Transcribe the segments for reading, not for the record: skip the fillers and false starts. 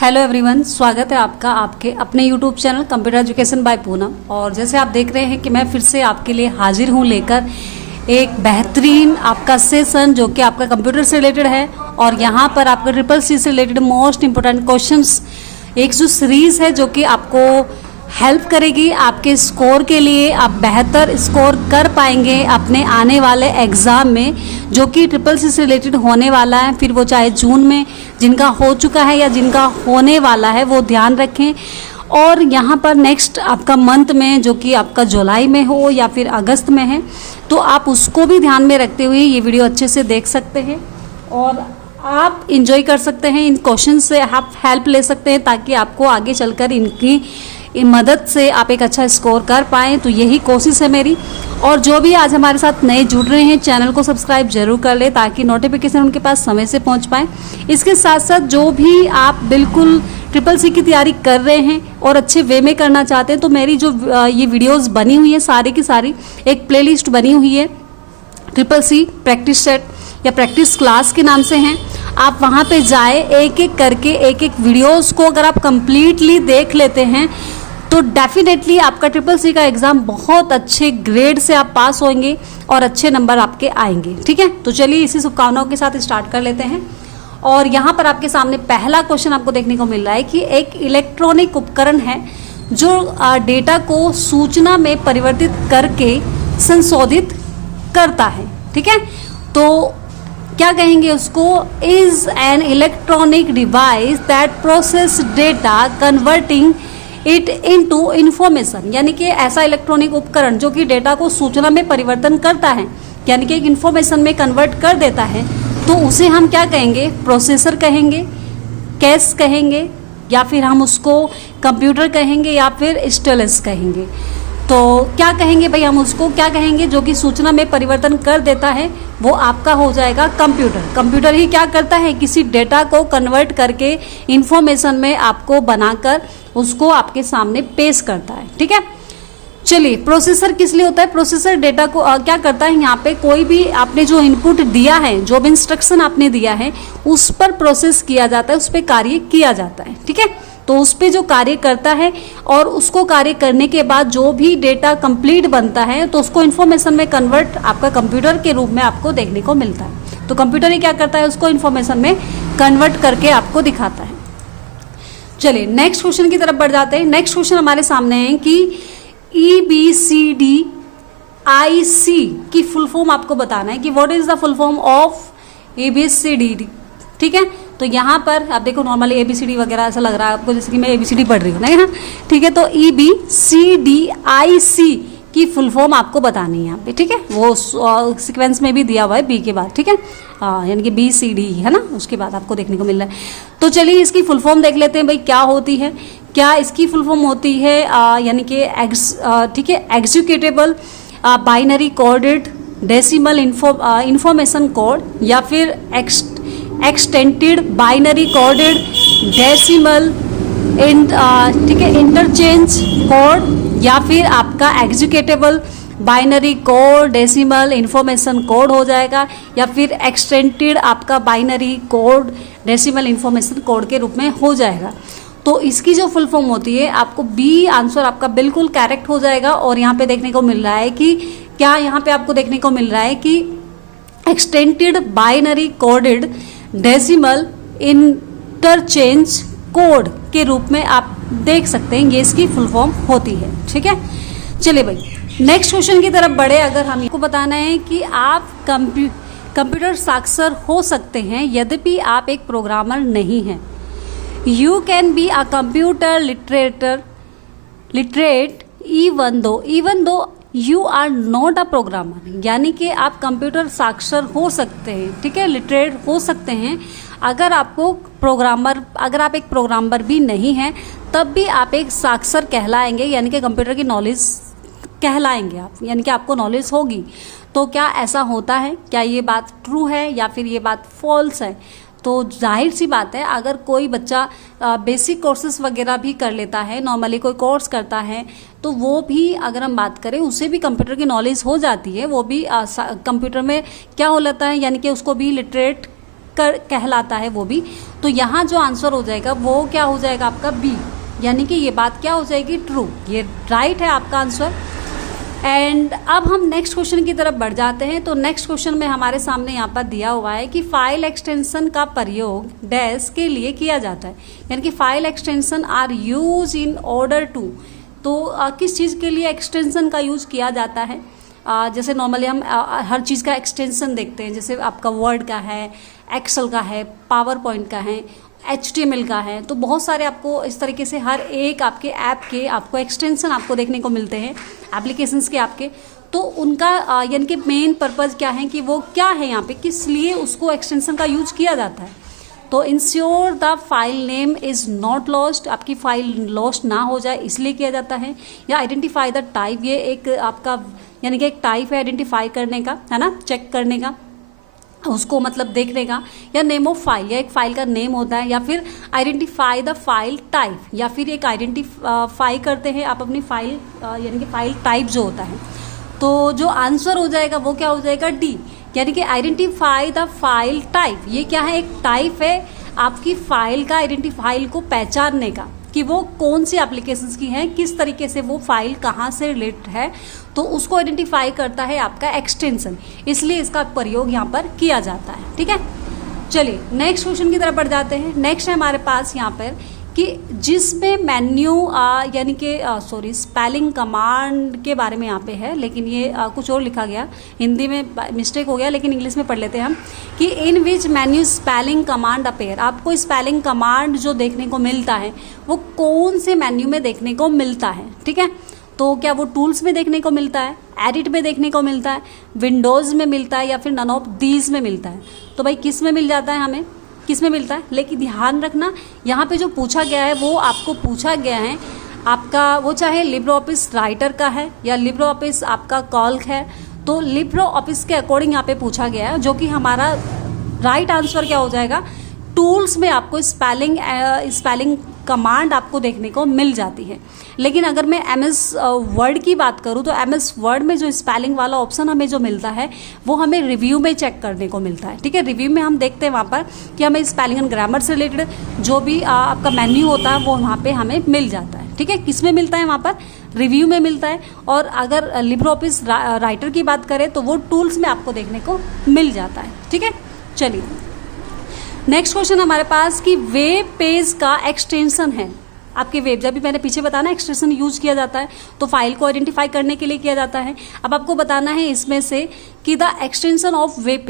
Hello everyone, स्वागत है आपका आपके अपने YouTube channel computer education by Poonam. और जैसे आप देख रहे हैं कि मैं फिर से आपके लिए हाजिर हूं लेकर एक बेहतरीन आपका सेशन जो कि आपका कंप्यूटर से रिलेटेड है। और यहां पर आपका ट्रिपल सी से रिलेटेड मोस्ट इंपॉर्टेंट क्वेश्चंस एक जो सीरीज़ है जो कि आपको हेल्प करेगी आपके स्कोर के लिए। आप बेहतर स्कोर कर पाएंगे अपने आने वाले एग्ज़ाम में जो कि ट्रिपल सी से रिलेटेड होने वाला है। फिर वो चाहे जून में जिनका हो चुका है या जिनका होने वाला है वो ध्यान रखें। और यहाँ पर नेक्स्ट आपका मंथ में जो कि आपका जुलाई में हो या फिर अगस्त में है तो आप उसको भी ध्यान में रखते हुए ये वीडियो अच्छे से देख सकते हैं और आप इंजॉय कर सकते हैं। इन क्वेश्चन से आप हेल्प ले सकते हैं ताकि आपको आगे चलकर इनकी मदद से आप एक अच्छा स्कोर कर पाएँ। तो यही कोशिश है मेरी। और जो भी आज हमारे साथ नए जुड़ रहे हैं चैनल को सब्सक्राइब जरूर कर ले ताकि नोटिफिकेशन उनके पास समय से पहुंच पाए। इसके साथ साथ जो भी आप बिल्कुल ट्रिपल सी की तैयारी कर रहे हैं और अच्छे वे में करना चाहते हैं तो मेरी जो ये वीडियोस बनी हुई है सारी की सारी एक प्लेलिस्ट बनी हुई है ट्रिपल सी प्रैक्टिस सेट या प्रैक्टिस क्लास के नाम से हैं। आप वहाँ पे जाए एक एक करके एक एक वीडियोस को अगर आप कंप्लीटली देख लेते हैं तो डेफिनेटली आपका ट्रिपल सी का एग्ज़ाम बहुत अच्छे ग्रेड से आप पास होंगे और अच्छे नंबर आपके आएंगे। ठीक है, तो चलिए इसी शुभकामनाओं के साथ स्टार्ट कर लेते हैं। और यहाँ पर आपके सामने पहला क्वेश्चन आपको देखने को मिल रहा है कि एक इलेक्ट्रॉनिक उपकरण है जो डेटा को सूचना में परिवर्तित करके संशोधित करता है। ठीक है, तो क्या कहेंगे उसको? Is an electronic device that process data converting it into information. यानी कि ऐसा इलेक्ट्रॉनिक उपकरण जो कि डेटा को सूचना में परिवर्तन करता है यानी कि एक इन्फॉर्मेशन में कन्वर्ट कर देता है तो उसे हम क्या कहेंगे? प्रोसेसर कहेंगे, कैश कहेंगे, या फिर हम उसको कंप्यूटर कहेंगे या फिर स्टेलस कहेंगे। तो क्या कहेंगे भाई? हम उसको क्या कहेंगे? जो कि सूचना में परिवर्तन कर देता है वो आपका हो जाएगा कंप्यूटर। कंप्यूटर ही क्या करता है? किसी डेटा को कन्वर्ट करके इंफॉर्मेशन में आपको बनाकर उसको आपके सामने पेश करता है। ठीक है, चलिए प्रोसेसर किस लिए होता है? प्रोसेसर डेटा को क्या करता है? यहाँ पे कोई भी आपने जो इनपुट दिया है, जो भी इंस्ट्रक्शन आपने दिया है उस पर प्रोसेस किया जाता है, उस पर कार्य किया जाता है। ठीक है, तो उस पर जो कार्य करता है और उसको कार्य करने के बाद जो भी डेटा कंप्लीट बनता है तो उसको इन्फॉर्मेशन में कन्वर्ट आपका कंप्यूटर के रूप में आपको देखने को मिलता है। तो कंप्यूटर ही क्या करता है? उसको इन्फॉर्मेशन में कन्वर्ट करके आपको दिखाता है। चलिए नेक्स्ट क्वेश्चन की तरफ बढ़ जाते हैं। नेक्स्ट क्वेश्चन हमारे सामने है कि EBCDIC की फुल फॉर्म आपको बताना है कि what is the full form of ABCD। ठीक है, तो यहाँ पर आप देखो नॉर्मली ABCD वगैरह ऐसा लग रहा है आपको जैसे कि मैं ABCD पढ़ रही हूँ ना। ठीक है, तो EBCDIC की फुल फॉर्म आपको बतानी है यहाँ पे। ठीक है, वो सीक्वेंस में भी दिया हुआ है B के बाद। ठीक है, यानी कि BCD है ना, उसके बाद आपको देखने को मिल रहा है। तो चलिए इसकी फुल फॉर्म देख लेते हैं भाई क्या होती है। क्या इसकी फुल फॉर्म होती है यानी कि ठीक है executable binary coded decimal information code या फिर एक्सटेंडेड बाइनरी कोडेड डेसिमल ठीक है इंटरचेंज कोड या फिर आपका executable binary code decimal information code हो जाएगा या फिर एक्सटेंडेड आपका binary code decimal information code के रूप में हो जाएगा। तो इसकी जो फुल फॉर्म होती है आपको बी आंसर आपका बिल्कुल करेक्ट हो जाएगा। और यहाँ पे देखने को मिल रहा है कि क्या यहाँ पे आपको देखने को मिल रहा है कि extended binary coded decimal interchange code के रूप में आप देख सकते हैं ये इसकी फुल फॉर्म होती है। ठीक है, चलिए भाई नेक्स्ट क्वेश्चन की तरफ बढ़े। अगर हम आपको बताना है कि आप कंप्यूटर साक्षर हो सकते हैं यद्यपि आप एक प्रोग्रामर नहीं हैं। You can be a computer literate even though you are not a programmer। यानी कि आप कंप्यूटर साक्षर हो सकते हैं, ठीक है, लिटरेट हो सकते हैं अगर आप एक प्रोग्रामर भी नहीं हैं तब भी आप एक साक्षर कहलाएंगे यानी कि कंप्यूटर की नॉलेज कहलाएंगे आप, यानी कि आपको नॉलेज होगी। तो क्या ऐसा होता है? क्या ये बात ट्रू है या फिर ये बात फॉल्स है? तो जाहिर सी बात है अगर कोई बच्चा बेसिक कोर्सेज वगैरह भी कर लेता है, नॉर्मली कोई कोर्स करता है तो वो भी अगर हम बात करें उसे भी कंप्यूटर की नॉलेज हो जाती है। वो भी कंप्यूटर में क्या हो जाता है यानी कि उसको भी लिटरेट कहलाता है वो भी। तो यहाँ जो आंसर हो जाएगा वो क्या हो जाएगा आपका बी, यानी कि ये बात क्या हो जाएगी ट्रू, ये राइट है आपका आंसर। एंड अब हम नेक्स्ट क्वेश्चन की तरफ बढ़ जाते हैं। तो नेक्स्ट क्वेश्चन में हमारे सामने यहाँ पर दिया हुआ है कि फाइल एक्सटेंशन का प्रयोग डैश के लिए किया जाता है, यानी कि file extension are use in order to. तो किस चीज़ के लिए एक्सटेंशन का यूज किया जाता है? जैसे नॉर्मली हम हर चीज़ का एक्सटेंशन देखते हैं, जैसे आपका वर्ड का है, एक्सेल का है, पावर पॉइंट का है, HTML का है, तो बहुत सारे आपको इस तरीके से हर एक आपके ऐप के आपको एक्सटेंशन आपको देखने को मिलते हैं, एप्लीकेशंस के आपके। तो उनका यानी कि मेन पर्पज़ क्या है कि वो क्या है यहाँ पे, किस लिए उसको एक्सटेंशन का यूज किया जाता है। तो ensure the file name is not lost, आपकी फाइल लॉस्ट ना हो जाए इसलिए किया जाता है। या आइडेंटिफाई द टाइप, ये एक आपका यानी कि एक टाइप है आइडेंटिफाई करने का, है ना, चेक करने का, उसको मतलब देखने का। या नेम ऑफ फाइल, या एक फाइल का नेम होता है। या फिर आइडेंटिफाई द फाइल टाइप, या फिर एक आइडेंटिफाई करते हैं आप अपनी फाइल यानी कि फाइल टाइप जो होता है। तो जो आंसर हो जाएगा वो क्या हो जाएगा डी, यानी कि आइडेंटिफाई द फाइल टाइप। ये क्या है, एक टाइप है आपकी फाइल का, फाइल को पहचानने का कि वो कौन सी एप्लीकेशंस की है, किस तरीके से वो फाइल कहाँ से रिलेटेड है, तो उसको आइडेंटिफाई करता है आपका एक्सटेंशन, इसलिए इसका प्रयोग यहाँ पर किया जाता है। ठीक है, चलिए नेक्स्ट क्वेश्चन की तरफ बढ़ जाते हैं। नेक्स्ट है हमारे पास यहाँ पर कि जिसमें मेन्यू यानी कि सॉरी स्पेलिंग कमांड के बारे में यहाँ पे है, लेकिन ये कुछ और लिखा गया, हिंदी में मिस्टेक हो गया, लेकिन इंग्लिश में पढ़ लेते हैं हम कि in which menu spelling command appear. आपको स्पेलिंग कमांड जो देखने को मिलता है वो कौन से मेन्यू में देखने को मिलता है। ठीक है, तो क्या वो टूल्स में देखने को मिलता है, एडिट में देखने को मिलता है, विंडोज़ में मिलता है, या फिर नन ऑफ दीज में मिलता है। तो भाई किस में मिल जाता है, हमें किस में मिलता है। लेकिन ध्यान रखना यहाँ पे जो पूछा गया है वो आपको पूछा गया है आपका वो चाहे लिब्रे ऑफिस राइटर का है या लिब्रे ऑफिस आपका कॉल्क है, तो लिब्रे ऑफिस के अकॉर्डिंग यहाँ पे पूछा गया है, जो कि हमारा राइट आंसर क्या हो जाएगा, टूल्स में आपको स्पेलिंग कमांड आपको देखने को मिल जाती है। लेकिन अगर मैं MS वर्ड की बात करूँ तो MS वर्ड में जो स्पेलिंग वाला ऑप्शन हमें जो मिलता है वो हमें रिव्यू में चेक करने को मिलता है। ठीक है, रिव्यू में हम देखते हैं वहाँ पर कि हमें स्पेलिंग एंड ग्रामर से रिलेटेड जो भी आपका मेन्यू होता है वो वहाँ पे हमें मिल जाता है। ठीक है, किस में मिलता है, वहाँ पर रिव्यू में मिलता है। और अगर लिब्रे ऑफिस राइटर की बात करें तो वो टूल्स में आपको देखने को मिल जाता है। ठीक है, चलिए नेक्स्ट क्वेश्चन हमारे पास कि वेब पेज का एक्सटेंशन है आपके वेब, जब भी मैंने पीछे बताना एक्सटेंशन यूज किया जाता है तो फाइल को आइडेंटिफाई करने के लिए किया जाता है। अब आपको बताना है इसमें से कि the extension of web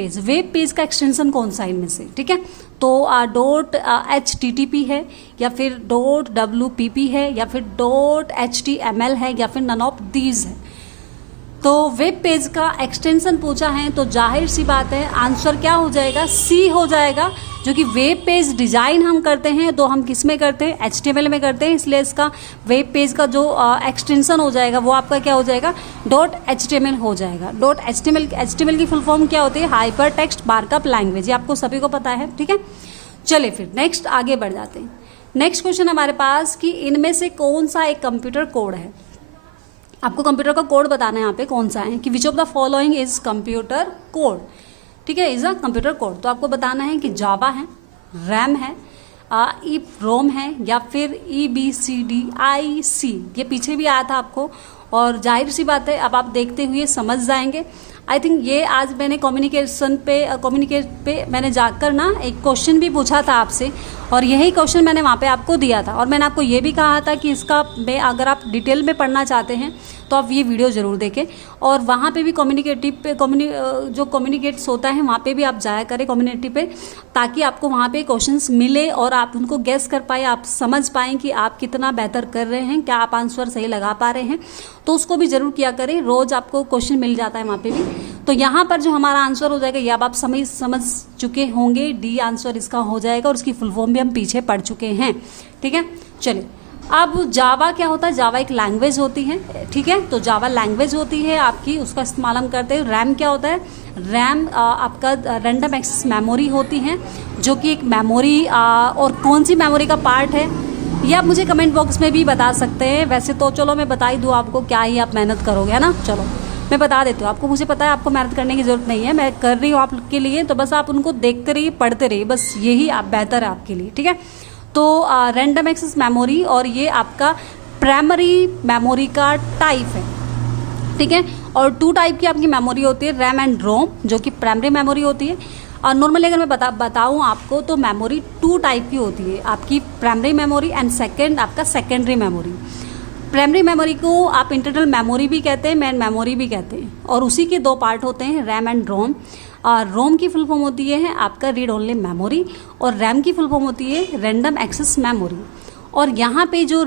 page का एक्सटेंशन कौन सा है इनमें से। ठीक है, तो .http है, या फिर .wpp है, या फिर .html है, या फिर नन ऑफ दीज है। तो वेब पेज का एक्सटेंशन पूछा है तो जाहिर सी बात है आंसर क्या हो जाएगा, सी हो जाएगा। जो कि वेब पेज डिज़ाइन हम करते हैं तो हम किस में करते हैं, HTML में करते हैं, इसलिए इसका वेब पेज का जो एक्सटेंशन हो जाएगा वो आपका क्या हो जाएगा, .html हो जाएगा। HTML की फुल फॉर्म क्या होती है, हाइपर टेक्स्ट मार्कअप लैंग्वेज, ये आपको सभी को पता है। ठीक है, चलिए फिर नेक्स्ट आगे बढ़ जाते हैं। नेक्स्ट क्वेश्चन हमारे पास कि इनमें से कौन सा एक कंप्यूटर कोड है। आपको कंप्यूटर का कोड बताना है यहाँ पे कौन सा है, कि which of the following is computer code. ठीक है, इज अ कंप्यूटर कोड। तो आपको बताना है कि जावा है, रैम है, रोम है, या फिर EBCDIC। ये पीछे भी आया था आपको, और जाहिर सी बात है अब आप देखते हुए समझ जाएंगे। आई थिंक ये आज मैंने कम्युनिकेट पे मैंने जाकर ना एक क्वेश्चन भी पूछा था आपसे, और यही क्वेश्चन मैंने वहाँ पे आपको दिया था। और मैंने आपको ये भी कहा था कि इसका अगर आप डिटेल में पढ़ना चाहते हैं तो आप ये वीडियो ज़रूर देखें, और वहाँ पे भी जो कम्युनिकेट्स होता है वहाँ पे भी आप जाया करें कम्युनिटी पे, ताकि आपको वहाँ पे क्वेश्चंस मिले और आप उनको गेस कर पाए, आप समझ पाएँ कि आप कितना बेहतर कर रहे हैं, क्या आप आंसर सही लगा पा रहे हैं। तो उसको भी ज़रूर किया करें, रोज़ आपको क्वेश्चन मिल जाता है वहाँ पे भी। तो यहाँ पर जो हमारा आंसर हो जाएगा ये अब आप समझ चुके होंगे, डी आंसर इसका हो जाएगा, और उसकी फुल फॉर्म भी हम पीछे पढ़ चुके हैं। ठीक है, चलिए अब जावा क्या होता है, जावा एक लैंग्वेज होती है। ठीक है, तो जावा लैंग्वेज होती है आपकी, उसका इस्तेमाल हम करते हैं। रैम क्या होता है, रैम आपका रैंडम एक्सेस मेमोरी होती है, जो कि एक मेमोरी और कौन सी मेमोरी का पार्ट है ये आप मुझे कमेंट बॉक्स में भी बता सकते हैं। वैसे तो चलो मैं बता ही दूँ आपको, क्या ही आप मेहनत करोगे, है ना। चलो मैं बता देती हूँ आपको, मुझे पता है आपको मेहनत करने की ज़रूरत नहीं है, मैं कर रही हूँ आपके लिए, तो बस आप उनको देखते रहिए, पढ़ते रहिए, बस यही आप बेहतर है आपके लिए, ठीक है। तो रैंडम एक्सेस मेमोरी, और ये आपका प्राइमरी मेमोरी का टाइप है, ठीक है। और 2 टाइप की आपकी मेमोरी होती है, रैम एंड रोम, जो कि प्राइमरी मेमोरी होती है। और नॉर्मली अगर मैं बताऊँ आपको तो मेमोरी 2 टाइप की होती है, आपकी प्राइमरी मेमोरी एंड सेकेंड आपका सेकेंडरी मेमोरी। प्राइमरी मेमोरी को आप इंटरनल मेमोरी भी कहते हैं, मेन मेमोरी भी कहते हैं, और उसी के 2 पार्ट होते हैं, रैम एंड रोम। और रोम की फुल फॉर्म होती है आपका रीड ओनली मेमोरी, और रैम की फुल फॉर्म होती है रैंडम एक्सेस मेमोरी। और यहाँ पे जो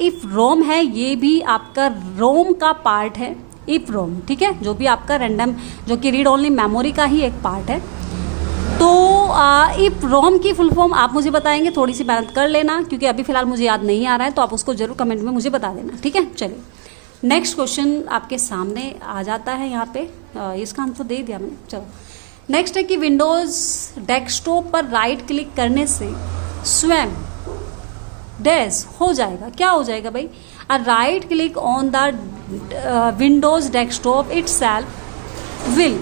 इफ रोम है, ये भी आपका रोम का पार्ट है, इफ रोम, ठीक है, जो भी आपका रैंडम, जो कि रीड ओनली मेमोरी का ही एक पार्ट है। तो इफ रोम की फुल फॉर्म आप मुझे बताएंगे, थोड़ी सी मेहनत कर लेना, क्योंकि अभी फिलहाल मुझे याद नहीं आ रहा है, तो आप उसको जरूर कमेंट में मुझे बता देना, ठीक है। चलिए नेक्स्ट क्वेश्चन आपके सामने आ जाता है यहाँ पे, इसका आंसर दे दिया मैंने। चलो नेक्स्ट है कि विंडोज़ डेस्कटॉप पर राइट क्लिक करने से स्वयं डैश हो जाएगा, क्या हो जाएगा भाई? A right click on the Windows desktop itself will,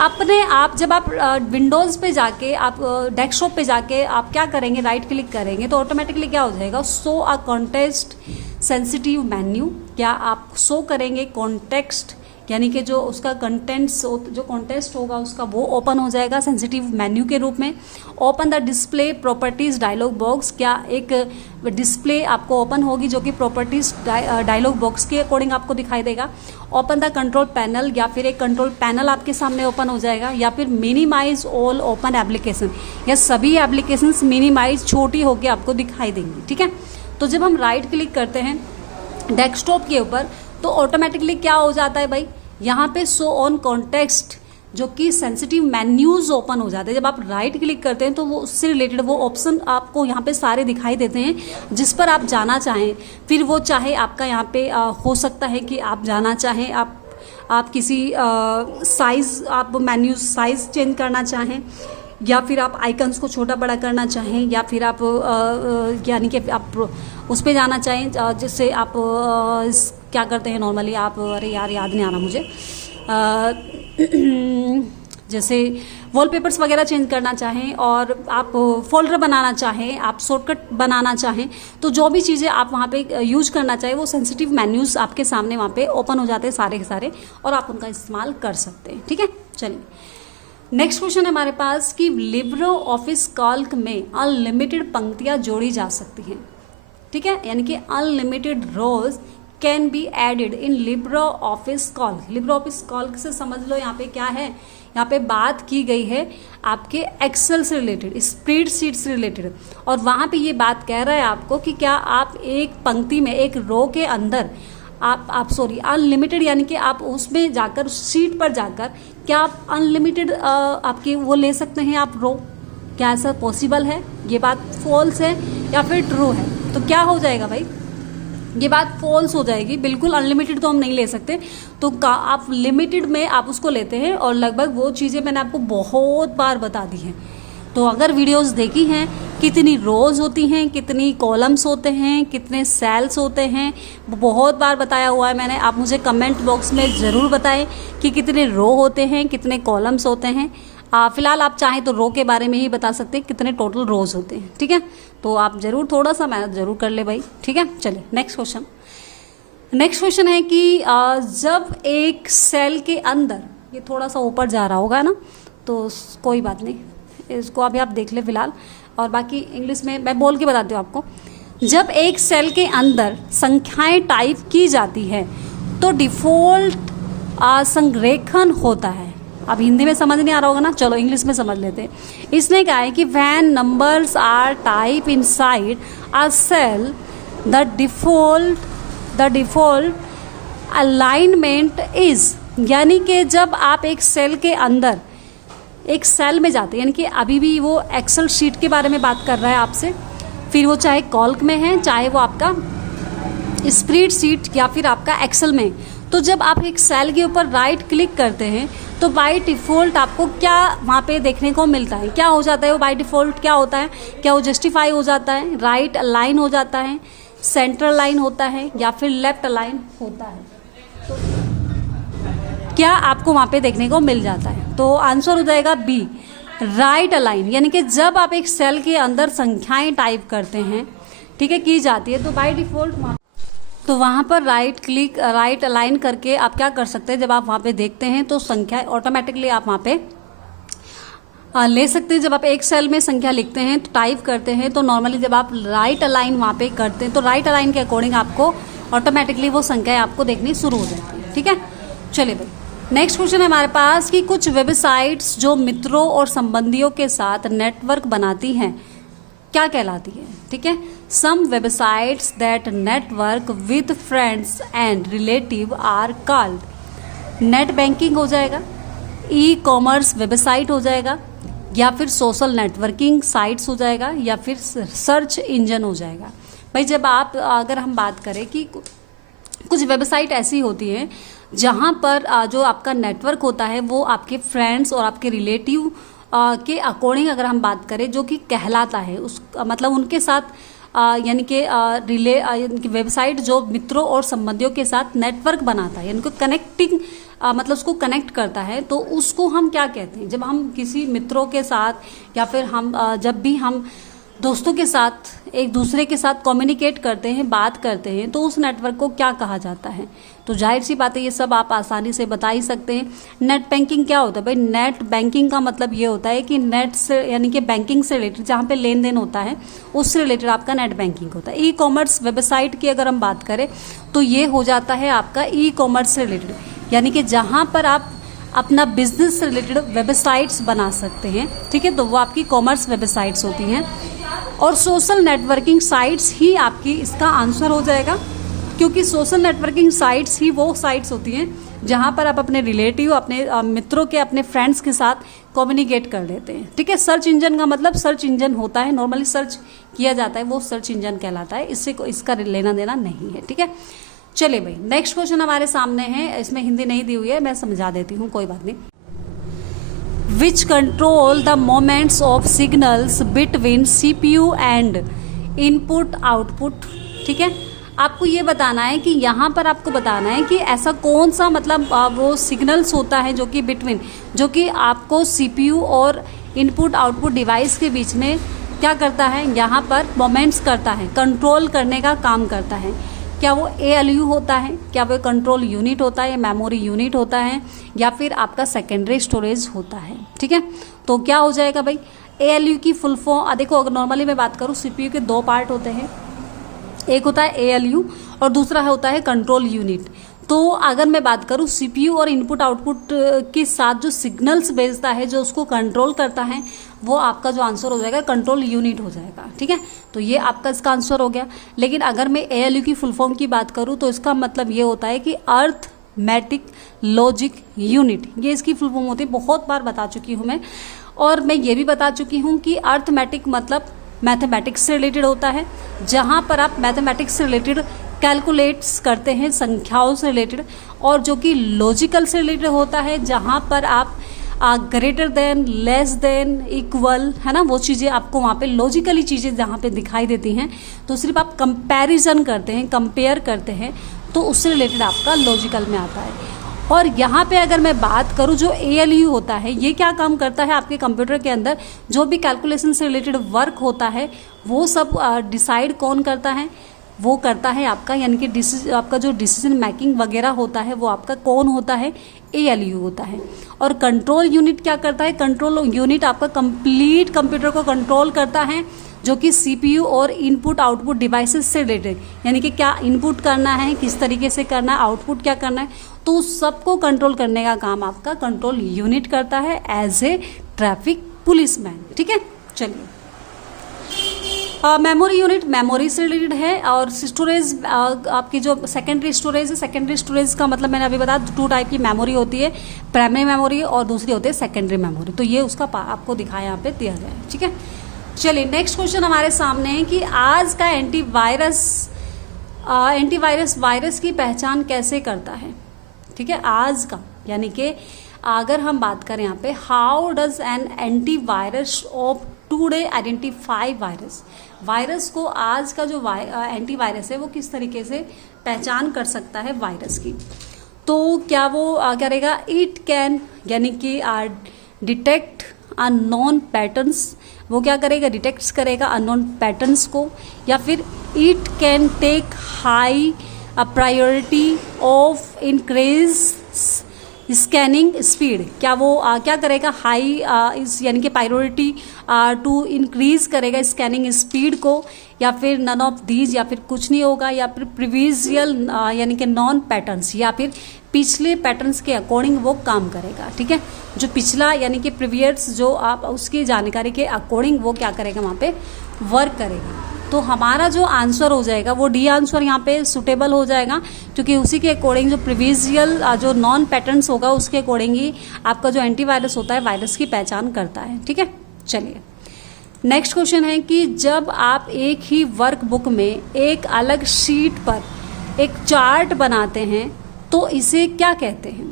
अपने आप जब आप विंडोज़ पे जाके, आप डेस्कटॉप पे जाके आप क्या करेंगे, राइट क्लिक करेंगे, तो ऑटोमेटिकली क्या हो जाएगा, show a context sensitive menu. क्या आप शो करेंगे कॉन्टेक्स्ट, यानी कि जो उसका कंटेंट्स, जो कॉन्टेस्ट होगा उसका वो ओपन हो जाएगा सेंसिटिव मेन्यू के रूप में। Open the display properties dialog box, क्या एक डिस्प्ले आपको ओपन होगी जो कि प्रॉपर्टीज़ डायलॉग बॉक्स के अकॉर्डिंग आपको दिखाई देगा। ओपन द कंट्रोल पैनल, या फिर एक कंट्रोल पैनल आपके सामने ओपन हो जाएगा, या फिर मिनिमाइज ऑल ओपन एप्लीकेशन, या सभी एप्लीकेशंस मिनिमाइज छोटी होकर आपको दिखाई देंगी, ठीक है। तो जब हम राइट क्लिक करते हैं डेस्कटॉप के ऊपर, तो ऑटोमेटिकली क्या हो जाता है भाई, यहाँ पे शो ऑन कॉन्टेक्स्ट, जो कि सेंसिटिव मेन्यूज ओपन हो जाते हैं। जब आप राइट क्लिक करते हैं तो वो उससे रिलेटेड वो ऑप्शन आपको यहाँ पे सारे दिखाई देते हैं, जिस पर आप जाना चाहें। फिर वो चाहे आपका यहाँ पे हो सकता है कि आप जाना चाहें, आप किसी साइज़, आप मेन्यू साइज़ चेंज करना चाहें, या फिर आप आइकन्स को छोटा बड़ा करना चाहें, या फिर आप यानी कि आप उस पर जाना चाहें, जिससे आप क्या करते हैं नॉर्मली आप, अरे यार याद नहीं आ रहा मुझे, जैसे वॉलपेपर्स वगैरह चेंज करना चाहें, और आप फोल्डर बनाना चाहें, आप शॉर्टकट बनाना चाहें, तो जो भी चीज़ें आप वहाँ पे यूज करना चाहें, वो सेंसिटिव मेन्यूज़ आपके सामने वहाँ पे ओपन हो जाते हैं सारे के सारे, और आप उनका इस्तेमाल कर सकते हैं, ठीक है। चलिए नेक्स्ट क्वेश्चन है हमारे पास कि लिब्रो ऑफिस कैल्क में अनलिमिटेड पंक्तियाँ जोड़ी जा सकती हैं, ठीक है, यानी कि unlimited rows can be added in Libre Office Calc. Libre Office Calc से समझ लो यहाँ पे क्या है, यहाँ पे बात की गई है आपके एक्सेल से रिलेटेड, स्प्रेडशीट से रिलेटेड, और वहाँ पे ये बात कह रहा है आपको कि क्या आप एक पंक्ति में, एक रो के अंदर अनलिमिटेड, यानी कि आप उसमें जाकर, उस शीट पर जाकर क्या आप अनलिमिटेड आपकी वो ले सकते हैं आप रो, क्या ऐसा पॉसिबल है? ये बात फॉल्स है या फिर ट्रू है? तो क्या हो जाएगा भाई, ये बात फॉल्स हो जाएगी, बिल्कुल अनलिमिटेड तो हम नहीं ले सकते। तो आप लिमिटेड में आप उसको लेते हैं, और लगभग वो चीज़ें मैंने आपको बहुत बार बता दी हैं। तो अगर वीडियोस देखी हैं, कितनी रोज़ होती हैं, कितनी कॉलम्स होते हैं, कितने सेल्स होते हैं, बहुत बार बताया हुआ है मैंने। आप मुझे कमेंट बॉक्स में ज़रूर बताएं कि कितने रो होते हैं, कितने कॉलम्स होते हैं। फिलहाल आप चाहें तो रो के बारे में ही बता सकते हैं, कितने टोटल रोज होते हैं, ठीक है। तो आप ज़रूर थोड़ा सा मेहनत ज़रूर कर ले भाई, ठीक है। चलिए नेक्स्ट क्वेश्चन है कि जब एक सेल के अंदर, ये थोड़ा सा ऊपर जा रहा होगा ना, तो कोई बात नहीं, इसको अभी आप देख ले फिलहाल, और बाकी इंग्लिश में मैं बोल के बताती हूँ आपको। जब एक सेल के अंदर संख्याएं टाइप की जाती है तो डिफ़ॉल्ट संरेखन होता है। अब हिंदी में समझ नहीं आ रहा होगा ना, चलो इंग्लिश में समझ लेते हैं। इसने कहा है कि when numbers are type inside a cell the default alignment is, यानी कि जब आप एक सेल के अंदर, एक सेल में जाते हैं, यानी कि अभी भी वो एक्सेल शीट के बारे में बात कर रहा है आपसे, फिर वो चाहे कैल्क में है, चाहे वो आपका स्प्रेडशीट या फिर आपका एक्सेल में। तो जब आप एक सेल के ऊपर राइट क्लिक करते हैं तो बाय डिफ़ॉल्ट आपको क्या वहाँ पे देखने को मिलता है, क्या हो जाता है वो बाय डिफ़ॉल्ट क्या होता है? क्या वो जस्टिफाई हो जाता है, राइट अलाइन हो जाता है, सेंटर लाइन होता है, या फिर लेफ्ट अलाइन होता है? तो क्या आपको वहाँ पे देखने को मिल जाता है। तो आंसर हो जाएगा बी, राइट अलाइन, यानी कि जब आप एक सेल के अंदर संख्याएं टाइप करते हैं, ठीक है, की जाती है, तो बाय डिफॉल्ट तो वहाँ पर राइट अलाइन करके आप क्या कर सकते हैं, जब आप वहाँ पे देखते हैं तो संख्या ऑटोमेटिकली आप वहाँ पे ले सकते हैं। जब आप एक सेल में संख्या लिखते हैं तो टाइप करते हैं, तो नॉर्मली जब आप राइट अलाइन वहाँ पे करते हैं तो राइट अलाइन के अकॉर्डिंग आपको ऑटोमेटिकली वो संख्याएं आपको देखनी शुरू हो जाती है। ठीक है, चलिए भाई नेक्स्ट क्वेश्चन है हमारे पास कि कुछ वेबसाइट्स जो मित्रों और संबंधियों के साथ नेटवर्क बनाती हैं क्या कहलाती है। ठीक है, some websites that network with friends and relative are called. Net banking हो जाएगा, ई कॉमर्स वेबसाइट हो जाएगा, या फिर सोशल नेटवर्किंग साइट्स हो जाएगा, या फिर सर्च इंजन हो जाएगा। भाई जब आप अगर हम बात करें कि कुछ वेबसाइट ऐसी होती हैं जहाँ पर जो आपका नेटवर्क होता है वो आपके फ्रेंड्स और आपके रिलेटिव के अकॉर्डिंग अगर हम बात करें जो कि कहलाता है, उस मतलब उनके साथ यानी कि वेबसाइट जो मित्रों और संबंधियों के साथ नेटवर्क बनाता है, यानी कि कनेक्टिंग मतलब उसको कनेक्ट करता है, तो उसको हम क्या कहते हैं। जब हम किसी मित्रों के साथ या फिर हम जब भी हम दोस्तों के साथ एक दूसरे के साथ कम्युनिकेट करते हैं, बात करते हैं, तो उस नेटवर्क को क्या कहा जाता है। तो जाहिर सी बात है ये सब आप आसानी से बता ही सकते हैं। नेट बैंकिंग क्या होता है भाई, नेट बैंकिंग का मतलब ये होता है कि नेट से यानी कि बैंकिंग से रिलेटेड जहाँ पे लेन देन होता है उससे रिलेटेड आपका नेट बैंकिंग होता है। ई कॉमर्स वेबसाइट की अगर हम बात करें तो ये हो जाता है आपका ई कॉमर्स से रिलेटेड, यानी कि जहाँ पर आप अपना बिजनेस से रिलेटेड वेबसाइट्स बना सकते हैं। ठीक है, तो वो आपकी कॉमर्स वेबसाइट्स होती हैं। और सोशल नेटवर्किंग साइट्स ही आपकी इसका आंसर हो जाएगा, क्योंकि सोशल नेटवर्किंग साइट्स ही वो साइट्स होती हैं जहाँ पर आप अपने रिलेटिव, अपने मित्रों के, अपने फ्रेंड्स के साथ कम्युनिकेट कर लेते हैं। ठीक है, सर्च इंजन का मतलब सर्च इंजन होता है, नॉर्मली सर्च किया जाता है वो सर्च इंजन कहलाता है, इससे इसका लेना देना नहीं है। ठीक है, चलिए भाई नेक्स्ट क्वेश्चन हमारे सामने है, इसमें हिंदी नहीं दी हुई है, मैं समझा देती हूँ, कोई बात नहीं। Which control the moments of signals between CPU and input output। ठीक है, आपको ये बताना है कि यहाँ पर आपको बताना है कि ऐसा कौन सा मतलब वो सिग्नल्स होता है जो कि बिटवीन, जो कि आपको CPU और इनपुट आउटपुट डिवाइस के बीच में क्या करता है, यहाँ पर मोमेंट्स करता है, कंट्रोल करने का काम करता है। क्या वो ALU होता है, क्या वो कंट्रोल यूनिट होता है, मेमोरी यूनिट होता है, या फिर आपका सेकेंडरी स्टोरेज होता है। ठीक है, तो क्या हो जाएगा भाई, ALU की फुल फॉर्म देखो, अगर नॉर्मली मैं बात करूँ CPU के दो पार्ट होते हैं, एक होता है ALU और दूसरा होता है कंट्रोल यूनिट। तो अगर मैं बात करूँ CPU और इनपुट आउटपुट के साथ जो सिग्नल्स भेजता है, जो उसको कंट्रोल करता है, वो आपका जो आंसर हो जाएगा कंट्रोल यूनिट हो जाएगा। ठीक है, तो ये आपका इसका आंसर हो गया। लेकिन अगर मैं ALU की फुल फॉर्म की बात करूँ तो इसका मतलब ये होता है कि अर्थमेटिक लॉजिक यूनिट, ये इसकी फुल फॉर्म होती है। बहुत बार बता चुकी हूँ मैं, और मैं ये भी बता चुकी हूँ कि अर्थमेटिक मतलब मैथमेटिक्स से रिलेटेड होता है, जहाँ पर आप मैथमेटिक्स से रिलेटेड कैलकुलेट्स करते हैं संख्याओं से रिलेटेड, और जो कि लॉजिकल से रिलेटेड होता है जहाँ पर आप greater than, less than, equal, है ना, वो चीज़ें आपको वहाँ पे लॉजिकली चीज़ें जहाँ पे दिखाई देती हैं, तो सिर्फ आप कंपैरिजन करते हैं, कंपेयर करते हैं, तो उससे रिलेटेड आपका लॉजिकल में आता है। और यहाँ पे अगर मैं बात करूँ जो ALU होता है, ये क्या काम करता है आपके कंप्यूटर के अंदर, जो भी कैलकुलेशन से रिलेटेड वर्क होता है वो सब डिसाइड कौन करता है, वो करता है आपका, यानी कि आपका जो डिसीजन मेकिंग वगैरह होता है वो आपका कौन होता है, ALU होता है। और कंट्रोल यूनिट क्या करता है, कंट्रोल यूनिट आपका कंप्लीट कंप्यूटर को कंट्रोल करता है, जो कि CPU और इनपुट आउटपुट डिवाइसेस से रिलेटेड, यानी कि क्या इनपुट करना है, किस तरीके से करना है, आउटपुट क्या करना है, तो उस सबको कंट्रोल करने का काम आपका कंट्रोल यूनिट करता है एज ए ट्रैफिक पुलिसमैन। ठीक है, चलिए मेमोरी यूनिट मेमोरी से रिलेटेड है, और स्टोरेज आपकी जो सेकेंडरी स्टोरेज है, सेकेंडरी स्टोरेज का मतलब मैंने अभी बताया 2 टाइप की मेमोरी होती है, प्राइमरी मेमोरी और दूसरी होती है सेकेंडरी मेमोरी। तो ये उसका आपको दिखाया यहाँ पे दिया गया है। ठीक है, चलिए नेक्स्ट क्वेश्चन हमारे सामने है कि आज का एंटीवायरस वायरस की पहचान कैसे करता है। ठीक है, आज का, यानी कि अगर हम बात करें यहाँ पे, how does N antivirus of today identify virus, virus को आज का जो एंटीवायरस है वो किस तरीके से पहचान कर सकता है वायरस की। तो क्या वो क्या रहेगा, इट कैन यानी कि डिटेक्ट अननोन पैटर्न्स, वो क्या करेगा, डिटेक्ट करेगा अननोन पैटर्न्स को, या फिर it can take high priority of increase scanning speed, क्या वो क्या करेगा, हाई इस यानी कि प्रायोरिटी टू इंक्रीज करेगा स्कैनिंग स्पीड को, या फिर नन ऑफ दीज, या फिर कुछ नहीं होगा, या फिर प्रीविजियल यानी कि नॉन पैटर्न्स, या फिर पिछले पैटर्न्स के अकॉर्डिंग वो काम करेगा। ठीक है, जो पिछला यानी कि प्रीवियस जो आप उसकी जानकारी के अकॉर्डिंग वो क्या करेगा, वहाँ पे वर्क करेगा। तो हमारा जो आंसर हो जाएगा वो डी आंसर यहाँ पे सुटेबल हो जाएगा, क्योंकि उसी के अकॉर्डिंग जो प्रीविजियल जो नॉन पैटर्न्स होगा उसके अकॉर्डिंग ही आपका जो एंटीवायरस होता है वायरस की पहचान करता है। ठीक है, चलिए नेक्स्ट क्वेश्चन है कि जब आप एक ही वर्क बुक में एक अलग शीट पर एक चार्ट बनाते हैं तो इसे क्या कहते हैं।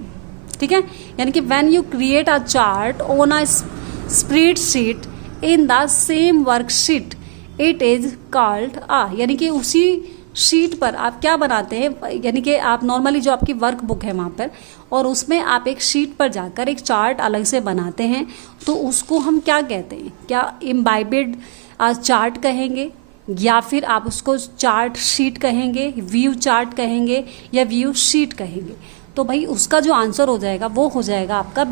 ठीक है, यानी कि when you create a chart on a spreadsheet in the same worksheet it is called यानी कि उसी शीट पर आप क्या बनाते हैं, यानी कि आप नॉर्मली जो आपकी वर्क बुक है वहाँ पर, और उसमें आप एक शीट पर जाकर एक चार्ट अलग से बनाते हैं, तो उसको हम क्या कहते हैं, क्या इम्बाइबेड चार्ट कहेंगे, या फिर आप उसको चार्ट शीट कहेंगे, व्यू चार्ट कहेंगे, या व्यू शीट कहेंगे। तो भाई उसका जो आंसर हो जाएगा वो हो जाएगा आपका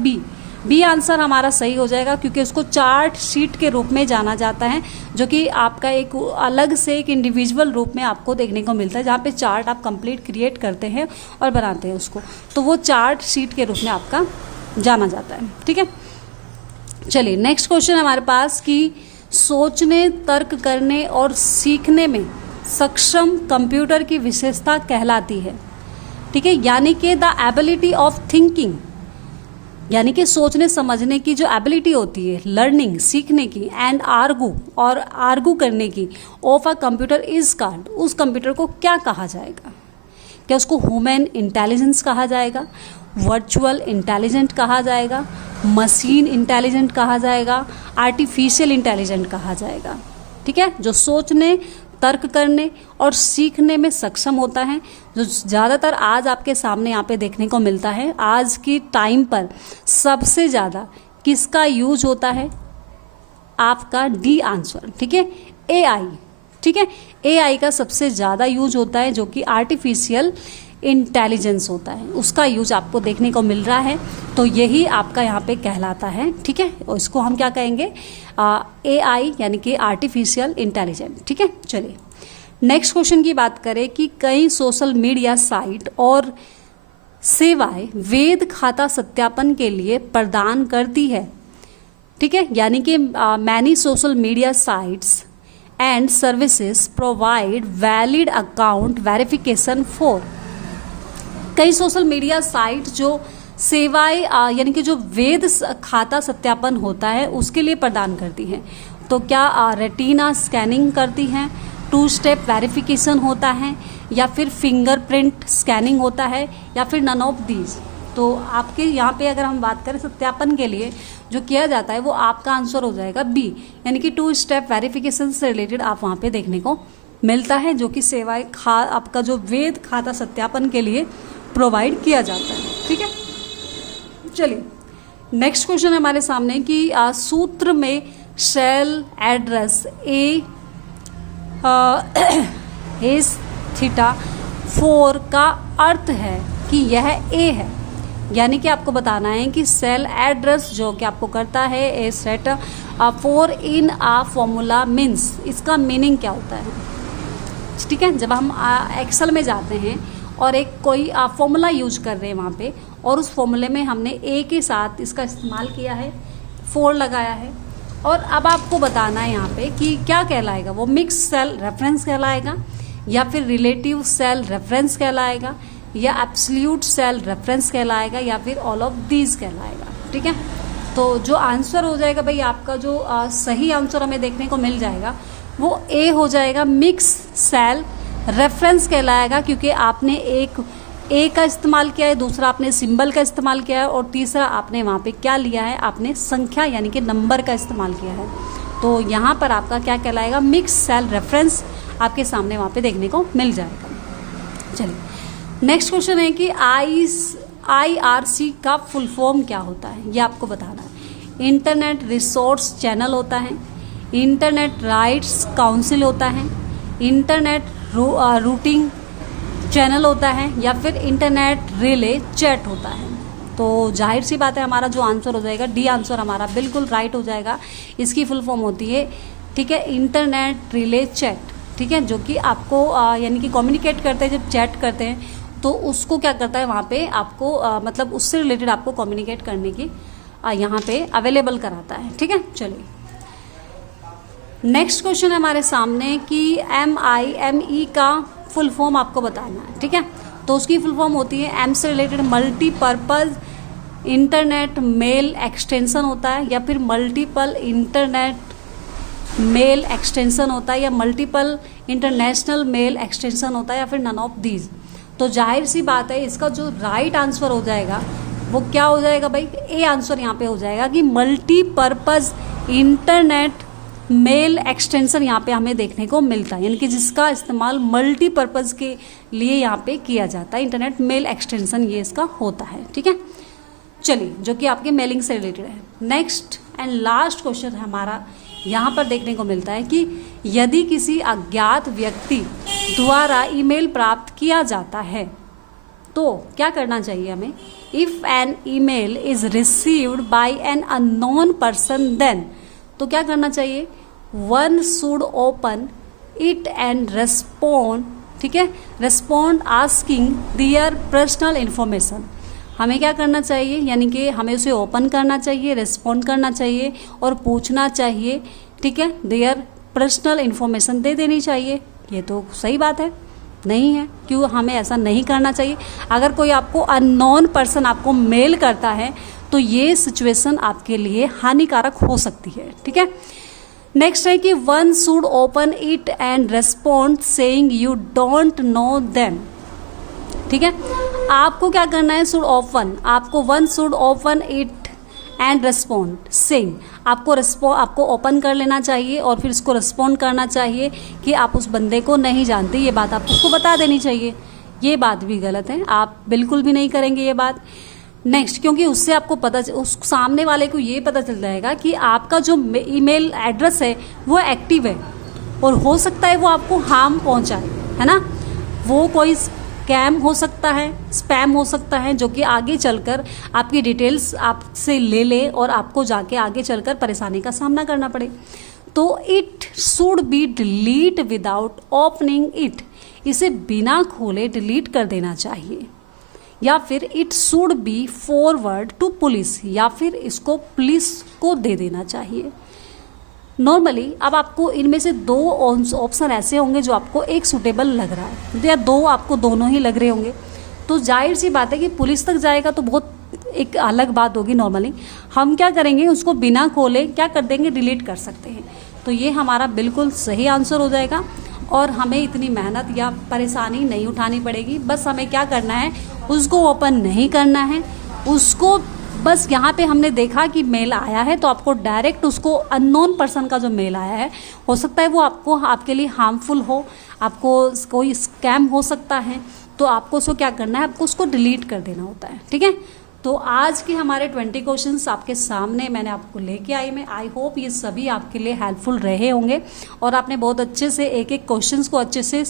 बी आंसर हमारा सही हो जाएगा, क्योंकि उसको चार्ट शीट के रूप में जाना जाता है, जो कि आपका एक अलग से एक इंडिविजुअल रूप में आपको देखने को मिलता है, जहाँ पे चार्ट आप कंप्लीट क्रिएट करते हैं और बनाते हैं उसको, तो वो चार्ट शीट के रूप में आपका जाना जाता है। ठीक है, चलिए नेक्स्ट क्वेश्चन हमारे पास कि सोचने, तर्क करने और सीखने में सक्षम कंप्यूटर की विशेषता कहलाती है। ठीक है, यानी कि द एबिलिटी ऑफ थिंकिंग, यानी कि सोचने समझने की जो एबिलिटी होती है, लर्निंग सीखने की, एंड आर्गू करने की of a computer is called, उस कंप्यूटर को क्या कहा जाएगा, क्या उसको ह्यूमन इंटेलिजेंस कहा जाएगा, वर्चुअल इंटेलिजेंट कहा जाएगा, मशीन इंटेलिजेंट कहा जाएगा, आर्टिफिशियल इंटेलिजेंट कहा जाएगा। ठीक है, जो सोचने, तर्क करने और सीखने में सक्षम होता है, जो ज़्यादातर आज आपके सामने यहाँ पे देखने को मिलता है, आज की टाइम पर सबसे ज़्यादा किसका यूज होता है, आपका डी आंसर। ठीक है, एआई। ठीक है, एआई का सबसे ज़्यादा यूज होता है, जो कि आर्टिफिशियल इंटेलिजेंस होता है, उसका यूज आपको देखने को मिल रहा है, तो यही आपका यहाँ पे कहलाता है। ठीक है, और इसको हम क्या कहेंगे, एआई यानी कि आर्टिफिशियल इंटेलिजेंस। ठीक है, चलिए नेक्स्ट क्वेश्चन की बात करें कि कई सोशल मीडिया साइट और सेवाएं वेद खाता सत्यापन के लिए प्रदान करती है। ठीक है, यानी कि many social media sites and services provide valid account verification for, कई सोशल मीडिया साइट जो सेवाएं यानी कि जो वेद खाता सत्यापन होता है उसके लिए प्रदान करती हैं। तो क्या रेटिना स्कैनिंग करती हैं, 2 स्टेप वेरिफिकेशन होता है, या फिर फिंगरप्रिंट स्कैनिंग होता है, या फिर नन ऑफ दीज। तो आपके यहाँ पे अगर हम बात करें सत्यापन के लिए जो किया जाता है वो आपका आंसर हो जाएगा बी, यानी कि 2 स्टेप वेरिफिकेशन से रिलेटेड आप वहाँ पे देखने को मिलता है, जो कि सेवाएं आपका जो वेद खाता सत्यापन के लिए प्रोवाइड किया जाता है। ठीक है, चलिए नेक्स्ट क्वेश्चन हमारे सामने कि सूत्र में सेल एड्रेस एस थीटा 4 का अर्थ है कि यह ए है, यानी कि आपको बताना है कि सेल एड्रेस जो कि आपको करता है ए सेट 4 इन आ फॉर्मूला मीन्स, इसका मीनिंग क्या होता है। ठीक है, जब हम एक्सेल में जाते हैं और एक कोई फॉर्मूला यूज कर रहे हैं वहाँ पे, और उस फॉर्मूले में हमने ए के साथ इसका इस्तेमाल किया है, 4 लगाया है, और अब आपको बताना है यहाँ पे कि क्या कहलाएगा, वो मिक्स सेल रेफरेंस कहलाएगा, या फिर रिलेटिव सेल रेफरेंस कहलाएगा, या एब्सोल्यूट सेल रेफरेंस कहलाएगा, या फिर ऑल ऑफ दीज कहलाएगा। ठीक है, तो जो आंसर हो जाएगा भाई आपका जो सही आंसर हमें देखने को मिल जाएगा वो ए हो जाएगा, मिक्स सेल रेफरेंस कहलाएगा, क्योंकि आपने एक ए का इस्तेमाल किया है, दूसरा आपने सिंबल का इस्तेमाल किया है, और तीसरा आपने वहाँ पे क्या लिया है, आपने संख्या यानी कि नंबर का इस्तेमाल किया है। तो यहाँ पर आपका क्या कहलाएगा, मिक्स सेल रेफरेंस आपके सामने वहाँ पे देखने को मिल जाएगा। चलिए नेक्स्ट क्वेश्चन है कि IRC का फुल फॉर्म क्या होता है, ये आपको बताना है। इंटरनेट रिसोर्स चैनल होता है, इंटरनेट राइट्स काउंसिल होता है, इंटरनेट रूटिंग चैनल होता है, या फिर इंटरनेट रिले चैट होता है। तो जाहिर सी बात है हमारा जो आंसर हो जाएगा डी आंसर हमारा बिल्कुल राइट हो जाएगा। इसकी फुल फॉर्म होती है, ठीक है, इंटरनेट रिले चैट, ठीक है, जो कि आपको यानी कि कम्युनिकेट करते हैं, जब चैट करते हैं तो उसको क्या करता है वहाँ पे आपको मतलब उससे रिलेटेड आपको कम्युनिकेट करने की यहाँ पे अवेलेबल कराता है, ठीक है। चलिए नेक्स्ट क्वेश्चन है हमारे सामने कि MIME का फुल फॉर्म आपको बताना है, ठीक है। तो उसकी फुल फॉर्म होती है एम से related multipurpose internet mail extension होता है, या फिर मल्टीपल इंटरनेट मेल एक्सटेंशन होता है, या मल्टीपल इंटरनेशनल मेल एक्सटेंशन होता है, या फिर नन ऑफ दीज। तो जाहिर सी बात है इसका जो राइट आंसर हो जाएगा वो क्या हो जाएगा भाई, ए आंसर यहाँ पे हो जाएगा कि मल्टीपर्पज इंटरनेट मेल एक्सटेंशन यहाँ पे हमें देखने को मिलता है, यानी कि जिसका इस्तेमाल मल्टीपर्पज के लिए यहाँ पे किया जाता है। इंटरनेट मेल एक्सटेंशन ये इसका होता है, ठीक है। चलिए, जो कि आपके मेलिंग से रिलेटेड है। नेक्स्ट एंड लास्ट क्वेश्चन है हमारा, यहाँ पर देखने को मिलता है कि यदि किसी अज्ञात व्यक्ति द्वारा ईमेल प्राप्त किया जाता है तो क्या करना चाहिए हमें। If an email is received by an unknown person then, तो क्या करना चाहिए, one should open it and respond, ठीक है, respond asking their personal information. हमें क्या करना चाहिए, यानी कि हमें उसे ओपन करना चाहिए, रेस्पॉन्ड करना चाहिए और पूछना चाहिए, ठीक है, देयर पर्सनल इन्फॉर्मेशन दे देनी चाहिए। ये तो सही बात है, नहीं है, क्यों हमें ऐसा नहीं करना चाहिए। अगर कोई आपको अननोन पर्सन आपको मेल करता है तो ये सिचुएशन आपके लिए हानिकारक हो सकती है, ठीक है। नेक्स्ट है कि one should open it and respond saying you don't know them, ठीक है। आपको क्या करना है, शुड ओपन, आपको one should open it and respond saying, आपको ओपन कर लेना चाहिए और फिर इसको रेस्पॉन्ड करना चाहिए कि आप उस बंदे को नहीं जानते, ये बात आप उसको बता देनी चाहिए। ये बात भी गलत है, आप बिल्कुल भी नहीं करेंगे ये बात। नेक्स्ट, क्योंकि उससे आपको उस सामने वाले को ये पता चल जाएगा कि आपका जो ईमेल एड्रेस है वो एक्टिव है और हो सकता है वो आपको हार्म पहुंचाए, है ना। वो कोई स्कैम हो सकता है, स्पैम हो सकता है, जो कि आगे चलकर आपकी डिटेल्स आपसे ले ले और आपको जाके आगे चलकर परेशानी का सामना करना पड़े। तो it should be delete without opening it, इसे बिना खोले डिलीट कर देना चाहिए। या फिर it should be forward to police, या फिर इसको पुलिस को दे देना चाहिए। नॉर्मली अब आपको इनमें से दो ऑप्शन ऐसे होंगे जो आपको एक सूटेबल लग रहा है, या दो आपको दोनों ही लग रहे होंगे। तो जाहिर सी बात है कि पुलिस तक जाएगा तो बहुत एक अलग बात होगी। नॉर्मली हम क्या करेंगे, उसको बिना खोले क्या कर देंगे, डिलीट कर सकते हैं। तो ये हमारा बिल्कुल सही आंसर हो जाएगा और हमें इतनी मेहनत या परेशानी नहीं उठानी पड़ेगी। बस हमें क्या करना है, उसको ओपन नहीं करना है, उसको बस यहाँ पे हमने देखा कि मेल आया है तो आपको डायरेक्ट उसको अननोन पर्सन का जो मेल आया है, हो सकता है वो आपके लिए हार्मफुल हो, आपको कोई स्कैम हो सकता है, तो आपको उसको क्या करना है, आपको उसको डिलीट कर देना होता है, ठीक है। तो आज के हमारे 20 क्वेश्चंस आपके सामने मैंने आपको लेके आई। मैं आई होप ये सभी आपके लिए हेल्पफुल रहे होंगे और आपने बहुत अच्छे से एक एक क्वेश्चंस को अच्छे से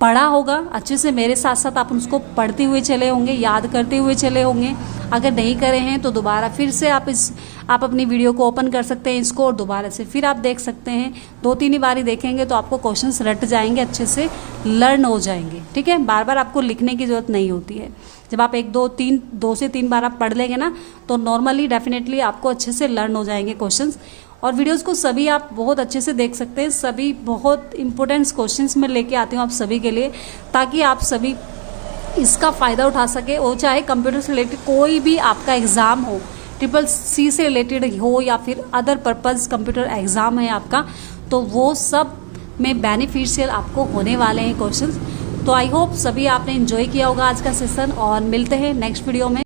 पढ़ा होगा, अच्छे से मेरे साथ साथ आप उसको पढ़ते हुए चले होंगे, याद करते हुए चले होंगे। अगर नहीं करे हैं तो दोबारा फिर से आप अपनी वीडियो को ओपन कर सकते हैं इसको और दोबारा से फिर आप देख सकते हैं। 2-3 ही बारी देखेंगे तो आपको क्वेश्चंस रट जाएंगे, अच्छे से लर्न हो जाएंगे, ठीक है। बार बार आपको लिखने की ज़रूरत नहीं होती है। जब आप 2 से 3 बार आप पढ़ लेंगे ना तो नॉर्मली डेफिनेटली आपको अच्छे से लर्न हो जाएंगे क्वेश्चंस। और वीडियोस को सभी आप बहुत अच्छे से देख सकते हैं, सभी बहुत इंपॉर्टेंट क्वेश्चंस मैं लेके आती हूँ आप सभी के लिए, ताकि आप सभी इसका फ़ायदा उठा सके। वो चाहे कंप्यूटर से रिलेटेड कोई भी आपका एग्ज़ाम हो, CCC से रिलेटेड हो या फिर अदर पर्पज़ कंप्यूटर एग्ज़ाम है आपका, तो वो सब में बेनिफिशियल आपको होने वाले हैं क्वेश्चंस। तो आई होप सभी आपने एंजॉय किया होगा आज का सेशन और मिलते हैं नेक्स्ट वीडियो में।